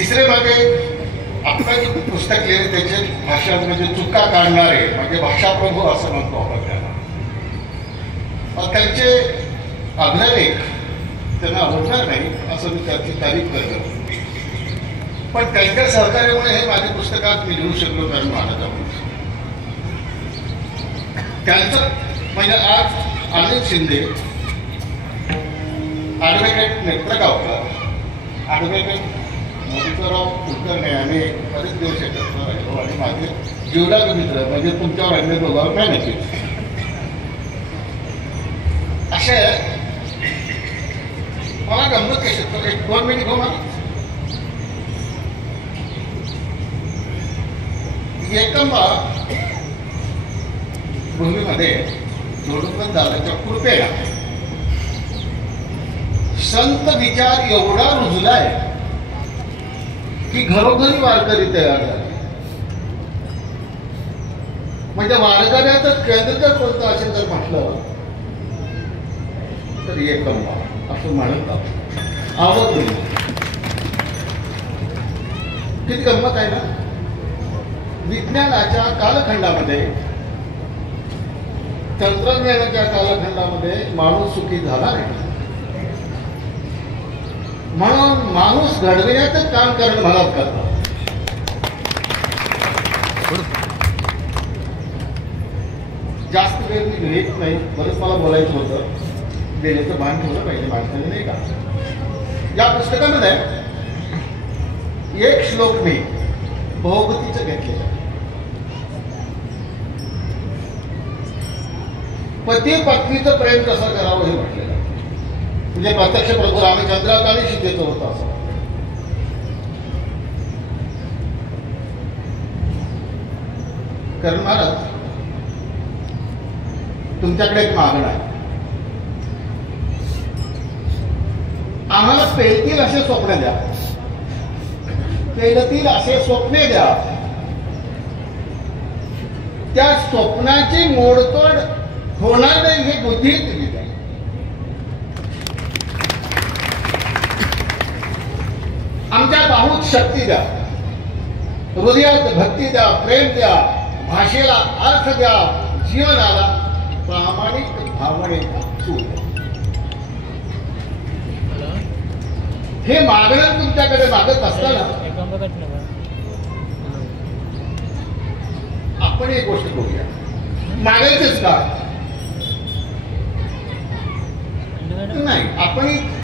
तिसरे म्हणजे आपलं जे पुस्तक लिहिले त्याचे भाषा म्हणजे चुका काढणारे म्हणजे भाषाप्रभू असं म्हणतो आपण त्यांना. त्यांचे अग्रलेख त्यांना आवडणार नाही असं मी त्याची तारीफ करतो, पण त्यांच्या सहकार्यामुळे हे माझ्या पुस्तकात मी लिहू शकलो कारण मानत आहोत. त्यांचं म्हणजे आज अनिल शिंदे, ॲडव्होकेट नेत्रगावकर, ॲडव्होकेट मधुकरराव कुलकर्णी आणि बरेच दिवस एकत्र राहिलो आणि माझे जीवलग मित्र म्हणजे तुमच्यावर अन्य दोघांवर काय नक्की असे मला गंमत कशी एक 2 मिनिट हो मला. एकंबा भूमीमध्ये जोडून दादाच्या कृपेला संत विचार एवढा रुजलाय की घरोघरी वारकरी तयार झाले. म्हणजे वारकऱ्याचं केंद्र जर कोणतं असेल जर म्हटलं तर एकंबा असं म्हणत आवडत नाही. किती गंमत आहे ना. विज्ञानाच्या कालखंडामध्ये, तंत्रज्ञानाच्या कालखंडामध्ये माणूस सुखी झाला नाही, म्हणून माणूस घडविण्याचं काम करणं मला करतात. जास्त वेळ मी घेत नाही, बरंच मला बोलायचं होतं. देण्याचं भान ठेवलं पाहिजे माणसाने, नाही का. या पुस्तकामध्ये एक श्लोक मी भोगतीचं घेतलेलं. पती पत्नीचं प्रेम कसं करावं हे म्हटलेलं. म्हणजे प्रत्यक्ष प्रभू रामचंद्रात आणि सीतेचं होतं असं. कारण महाराज तुमच्याकडे एक मागणं आहे. आम्हाला पेलतील असे स्वप्न द्या, पेलतील असे स्वप्ने द्या. त्या स्वप्नाची मोडतोड होणार नाही ही बुद्धी तुम्ही द्या. आमच्या बाहूत शक्ती द्या, हृदयात भक्ती द्या, प्रेम द्या, भाषेला अर्थ द्या, जीवनाला प्रामाणिक भावनेचा सूर द्या. हे मागणं तुमच्याकडे मागत असताना आपण एक गोष्ट करूया. मागायचंच का नाही आपण